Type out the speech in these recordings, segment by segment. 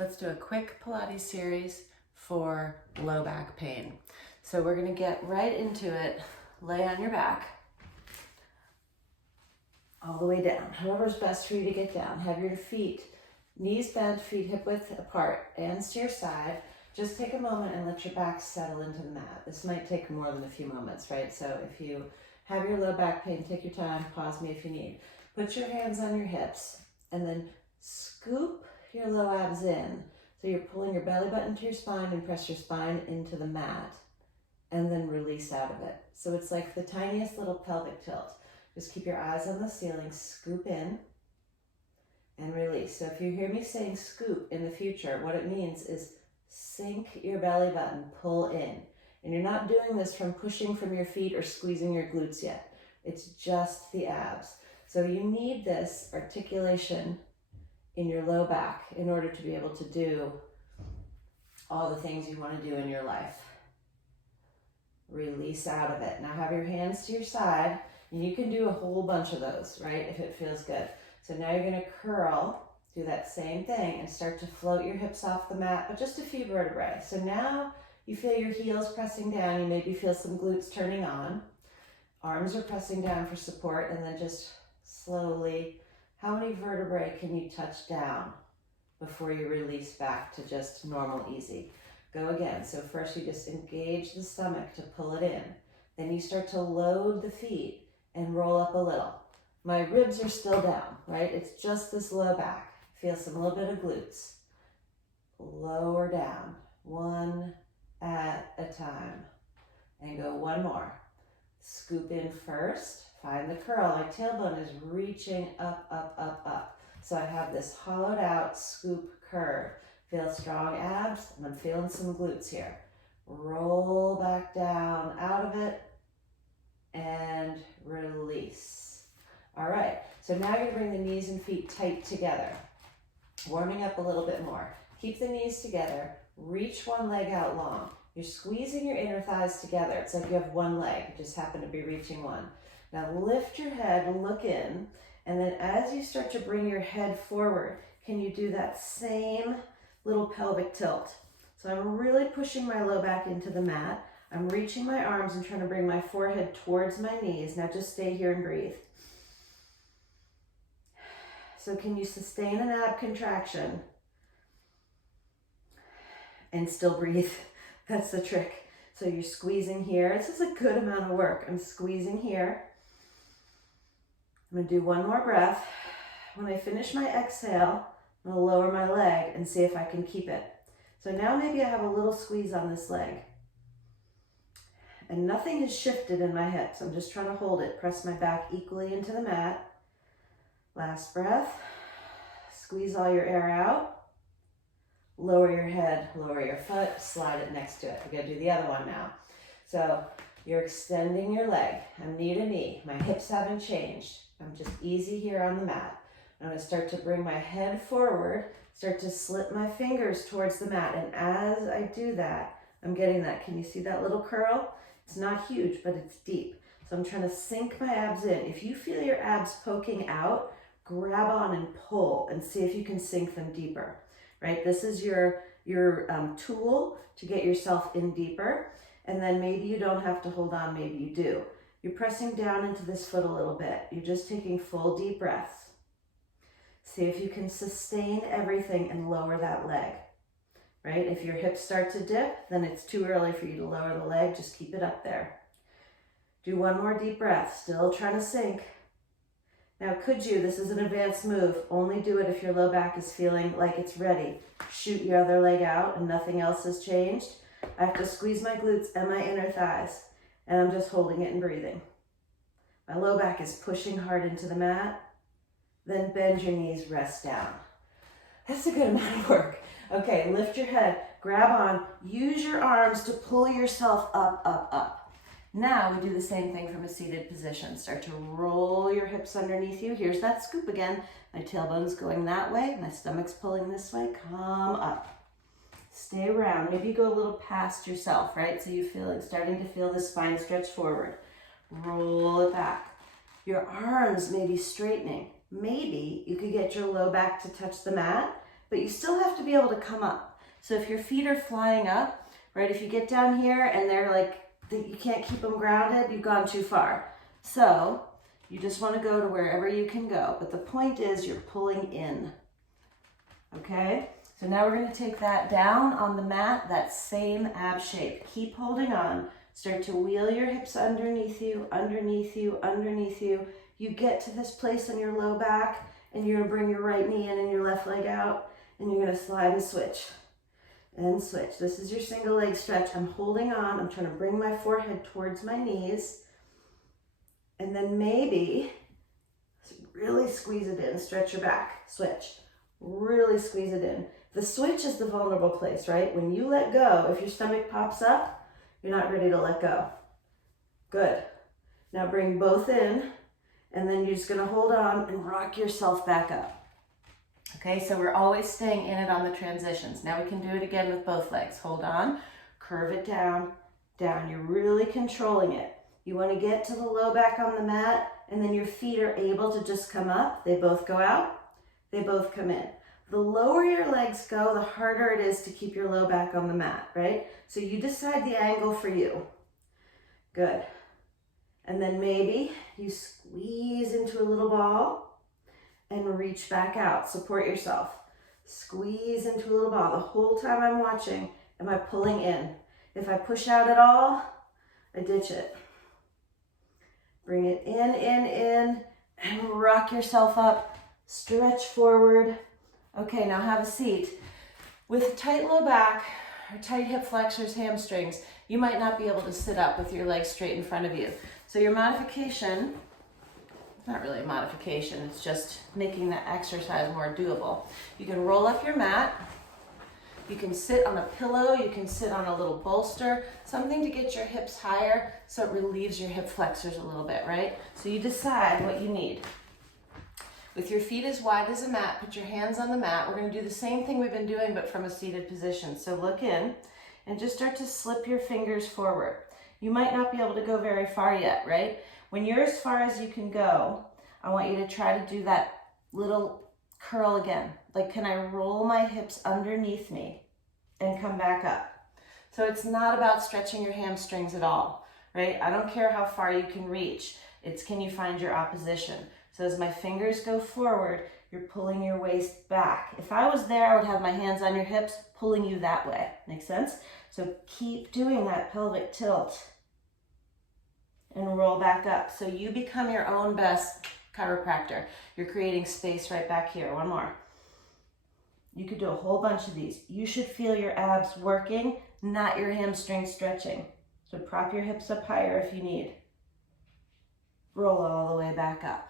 Let's do a quick Pilates series for low back pain. So we're gonna get right into it. Lay on your back, all the way down. However's best for you to get down. Have your feet, knees bent, feet hip width apart, hands to your side. Just take a moment and let your back settle into the mat. This might take more than a few moments, right? So if you have your low back pain, take your time, pause me if you need. Put your hands on your hips and then scoop your low abs in. So you're pulling your belly button to your spine and press your spine into the mat and then release out of it. So it's like the tiniest little pelvic tilt. Just keep your eyes on the ceiling, scoop in and release. So if you hear me saying scoop in the future, what it means is sink your belly button, pull in. And you're not doing this from pushing from your feet or squeezing your glutes yet. It's just the abs. So you need this articulation in your low back in order to be able to do all the things you want to do in your life. Release out of it. Now have your hands to your side, and you can do a whole bunch of those, right, if it feels good. So now you're going to curl, do that same thing, and start to float your hips off the mat, but just a few vertebrae. So now you feel your heels pressing down, you maybe feel some glutes turning on, arms are pressing down for support, and then just slowly, how many vertebrae can you touch down before you release back to just normal, easy? Go again. So first you just engage the stomach to pull it in. Then you start to load the feet and roll up a little. My ribs are still down, right? It's just this low back. Feel some little bit of glutes. Lower down, one at a time. And go one more. Scoop in first. Find the curl. My tailbone is reaching up, up, up, up. So I have this hollowed out scoop curve. Feel strong abs, and I'm feeling some glutes here. Roll back down out of it and release. All right, so now you're gonna bring the knees and feet tight together. Warming up a little bit more. Keep the knees together. Reach one leg out long. You're squeezing your inner thighs together. It's like you have one leg. You just happen to be reaching one. Now lift your head, look in, and then as you start to bring your head forward, can you do that same little pelvic tilt? So I'm really pushing my low back into the mat. I'm reaching my arms and trying to bring my forehead towards my knees. Now just stay here and breathe. So can you sustain an ab contraction and still breathe? That's the trick. So you're squeezing here. This is a good amount of work. I'm squeezing here. I'm gonna do one more breath. When I finish my exhale, I'm gonna lower my leg and see if I can keep it. So now maybe I have a little squeeze on this leg. And nothing has shifted in my hips. I'm just trying to hold it. Press my back equally into the mat. Last breath. Squeeze all your air out. Lower your head, lower your foot, slide it next to it. We're gonna do the other one now. So you're extending your leg. I'm knee to knee. My hips haven't changed. I'm just easy here on the mat. I'm gonna start to bring my head forward, start to slip my fingers towards the mat. And as I do that, I'm getting that. Can you see that little curl? It's not huge, but it's deep. So I'm trying to sink my abs in. If you feel your abs poking out, grab on and pull and see if you can sink them deeper, right? This is your tool to get yourself in deeper. And then maybe you don't have to hold on, maybe you do. You're pressing down into this foot a little bit. You're just taking full deep breaths. See if you can sustain everything and lower that leg, right? If your hips start to dip, then it's too early for you to lower the leg. Just keep it up there. Do one more deep breath, still trying to sink. Now could you, this is an advanced move, only do it if your low back is feeling like it's ready. Shoot your other leg out and nothing else has changed. I have to squeeze my glutes and my inner thighs, and I'm just holding it and breathing. My low back is pushing hard into the mat. Then bend your knees, rest down. That's a good amount of work. Okay, lift your head, grab on, use your arms to pull yourself up, up, up. Now we do the same thing from a seated position. Start to roll your hips underneath you. Here's that scoop again. My tailbone's going that way, my stomach's pulling this way. Come up. Stay around. Maybe go a little past yourself, right? So you feel like starting to feel the spine stretch forward. Roll it back. Your arms may be straightening. Maybe you could get your low back to touch the mat but you still have to be able to come up. So if your feet are flying up, right, if you get down here and they're like, you can't keep them grounded, you've gone too far. So you just want to go to wherever you can go. But the point is you're pulling in. Okay? So now we're going to take that down on the mat, that same ab shape. Keep holding on. Start to wheel your hips underneath you, underneath you, underneath you. You get to this place on your low back, and you're going to bring your right knee in and your left leg out, and you're going to slide and switch. And switch. This is your single leg stretch. I'm holding on. I'm trying to bring my forehead towards my knees. And then maybe really squeeze it in. Stretch your back. Switch. Really squeeze it in. The switch is the vulnerable place, right? When you let go, if your stomach pops up, you're not ready to let go. Good. Now bring both in, and then you're just going to hold on and rock yourself back up. Okay, so we're always staying in it on the transitions. Now we can do it again with both legs. Hold on, curve it down, down. You're really controlling it. You want to get to the low back on the mat, and then your feet are able to just come up. They both go out, they both come in. The lower your legs go, the harder it is to keep your low back on the mat, right? So you decide the angle for you. Good. And then maybe you squeeze into a little ball and reach back out. Support yourself. Squeeze into a little ball. The whole time I'm watching, am I pulling in? If I push out at all, I ditch it. Bring it in, and rock yourself up. Stretch forward. Okay, now have a seat. With tight low back or tight hip flexors, hamstrings, you might not be able to sit up with your legs straight in front of you. So your modification, it's not really a modification, it's just making that exercise more doable. You can roll up your mat. You can sit on a pillow, you can sit on a little bolster, something to get your hips higher so it relieves your hip flexors a little bit, right? So you decide what you need. With your feet as wide as a mat, put your hands on the mat. We're going to do the same thing we've been doing, but from a seated position. So look in and just start to slip your fingers forward. You might not be able to go very far yet, right? When you're as far as you can go, I want you to try to do that little curl again. Like, can I roll my hips underneath me and come back up? So it's not about stretching your hamstrings at all, right? I don't care how far you can reach. It's can you find your opposition? So as my fingers go forward, you're pulling your waist back. If I was there, I would have my hands on your hips, pulling you that way. Make sense? So keep doing that pelvic tilt and roll back up. So you become your own best chiropractor. You're creating space right back here. One more. You could do a whole bunch of these. You should feel your abs working, not your hamstrings stretching. So prop your hips up higher if you need. Roll all the way back up.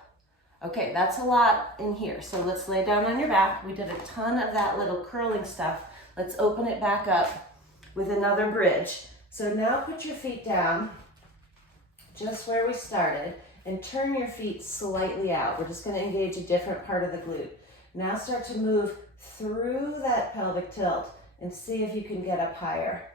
Okay, that's a lot in here. So let's lay down on your back. We did a ton of that little curling stuff. Let's open it back up with another bridge. So now put your feet down just where we started and turn your feet slightly out. We're just going to engage a different part of the glute. Now start to move through that pelvic tilt and see if you can get up higher.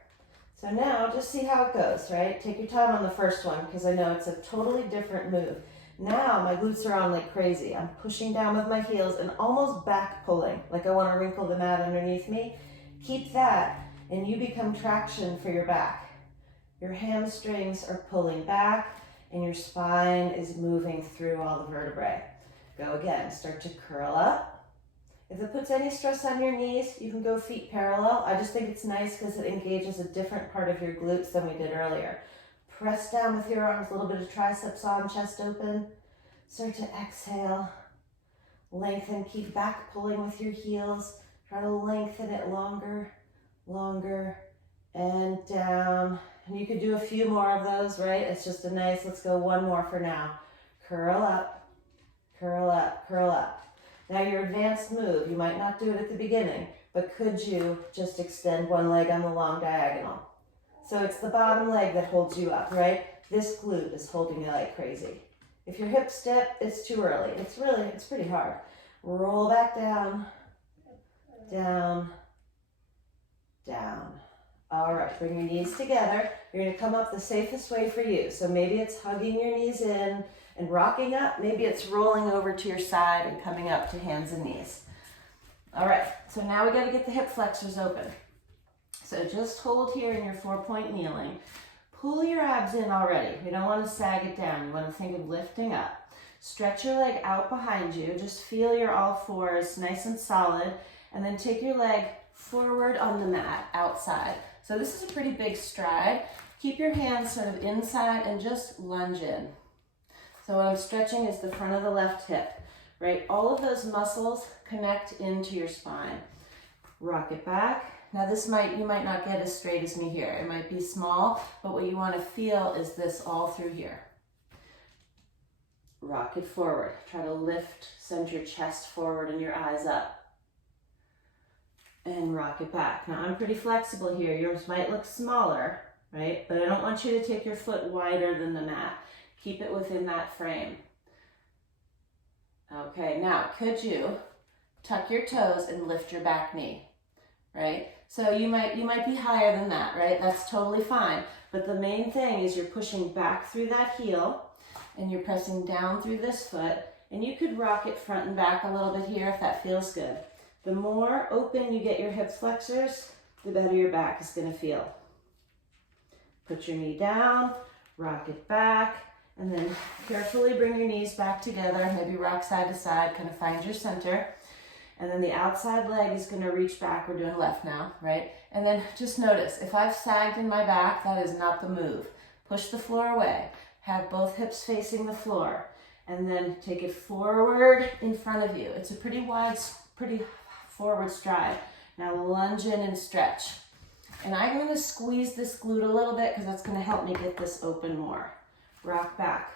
So now just see how it goes, right? Take your time on the first one because I know it's a totally different move. Now my glutes are on like crazy. I'm pushing down with my heels and almost back pulling, like I want to wrinkle the mat underneath me. Keep that and you become traction for your back. Your hamstrings are pulling back and your spine is moving through all the vertebrae. Go again, start to curl up. If it puts any stress on your knees, you can go feet parallel. I just think it's nice because it engages a different part of your glutes than we did earlier. Press down with your arms, a little bit of triceps on, chest open. Start to exhale. Lengthen, keep back pulling with your heels. Try to lengthen it longer, longer, and down. And you could do a few more of those, right? It's just a nice, let's go one more for now. Curl up, curl up, curl up. Now your advanced move, you might not do it at the beginning, but could you just extend one leg on the long diagonal? So it's the bottom leg that holds you up, right? This glute is holding you like crazy. If your hips dip, it's too early. It's pretty hard. Roll back down, down, down. All right, bring your knees together. You're gonna come up the safest way for you. So maybe it's hugging your knees in and rocking up. Maybe it's rolling over to your side and coming up to hands and knees. All right, So now we gotta get the hip flexors open. So just hold here in your 4-point kneeling. Pull your abs in already. We don't wanna sag it down. You wanna think of lifting up. Stretch your leg out behind you. Just feel your all fours nice and solid. And then take your leg forward on the mat, outside. So this is a pretty big stride. Keep your hands sort of inside and just lunge in. So what I'm stretching is the front of the left hip, right? All of those muscles connect into your spine. Rock it back. Now you might not get as straight as me here. It might be small, but what you want to feel is this all through here. Rock it forward. Try to lift, send your chest forward and your eyes up. And rock it back. Now I'm pretty flexible here. Yours might look smaller, right? But I don't want you to take your foot wider than the mat. Keep it within that frame. Okay, now could you tuck your toes and lift your back knee, right? So you might be higher than that, right? That's totally fine. But the main thing is you're pushing back through that heel and you're pressing down through this foot, and you could rock it front and back a little bit here if that feels good. The more open you get your hip flexors, the better your back is going to feel. Put your knee down, rock it back, and then carefully bring your knees back together. Maybe rock side to side, kind of find your center. And then the outside leg is going to reach back. We're doing left now, right? And then just notice, if I've sagged in my back, that is not the move. Push the floor away. Have both hips facing the floor. And then take it forward in front of you. It's a pretty wide, pretty forward stride. Now lunge in and stretch. And I'm going to squeeze this glute a little bit because that's going to help me get this open more. Rock back.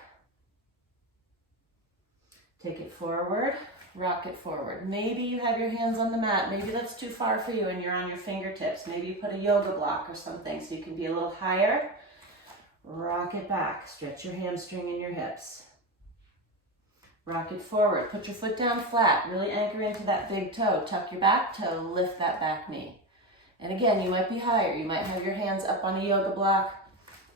Take it forward, rock it forward. Maybe you have your hands on the mat. Maybe that's too far for you and you're on your fingertips. Maybe you put a yoga block or something so you can be a little higher. Rock it back. Stretch your hamstring and your hips. Rock it forward. Put your foot down flat. Really anchor into that big toe. Tuck your back toe. Lift that back knee. And again, you might be higher. You might have your hands up on a yoga block,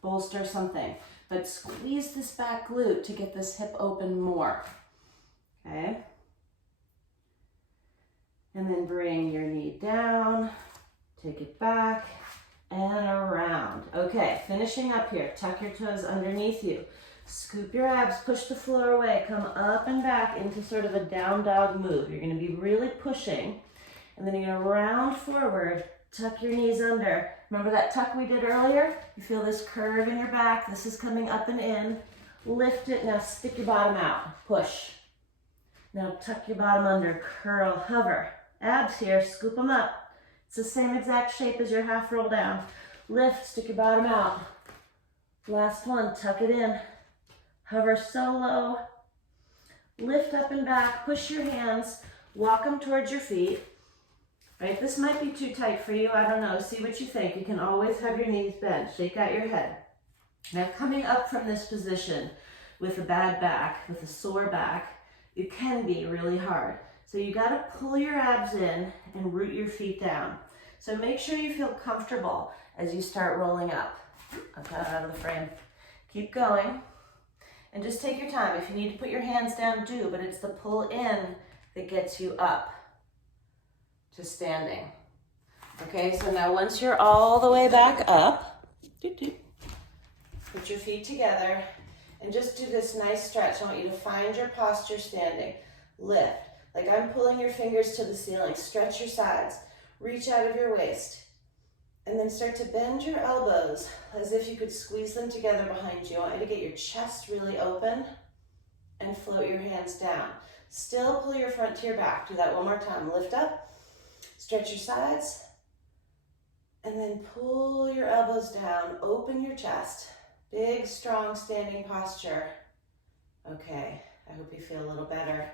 bolster, something. But squeeze this back glute to get this hip open more. Okay? And then bring your knee down. Take it back and around. Okay, finishing up here. Tuck your toes underneath you. Scoop your abs, push the floor away, come up and back into sort of a down dog move. You're going to be really pushing, and then you're going to round forward, tuck your knees under. Remember that tuck we did earlier? You feel this curve in your back. This is coming up and in. Lift it. Now stick your bottom out. Push. Now tuck your bottom under, curl, hover. Abs here, scoop them up. It's the same exact shape as your half roll down. Lift, stick your bottom out. Last one, tuck it in. Hover so low, lift up and back, push your hands, walk them towards your feet. Right, this might be too tight for you, I don't know, see what you think. You can always have your knees bent, shake out your head. Now coming up from this position with a bad back, with a sore back, it can be really hard. So you gotta pull your abs in and root your feet down. So make sure you feel comfortable as you start rolling up. I've got out of the frame. Keep going. And just take your time. If you need to put your hands down, do, but it's the pull in that gets you up to standing. Okay, so now once you're all the way back up, put your feet together and just do this nice stretch. I want you to find your posture standing. Lift, like I'm pulling your fingers to the ceiling. Stretch your sides, reach out of your waist. And then start to bend your elbows as if you could squeeze them together behind you. I want you to get your chest really open and float your hands down. Still pull your front to your back. Do that one more time. Lift up, stretch your sides, and then pull your elbows down. Open your chest. Big, strong standing posture. Okay, I hope you feel a little better.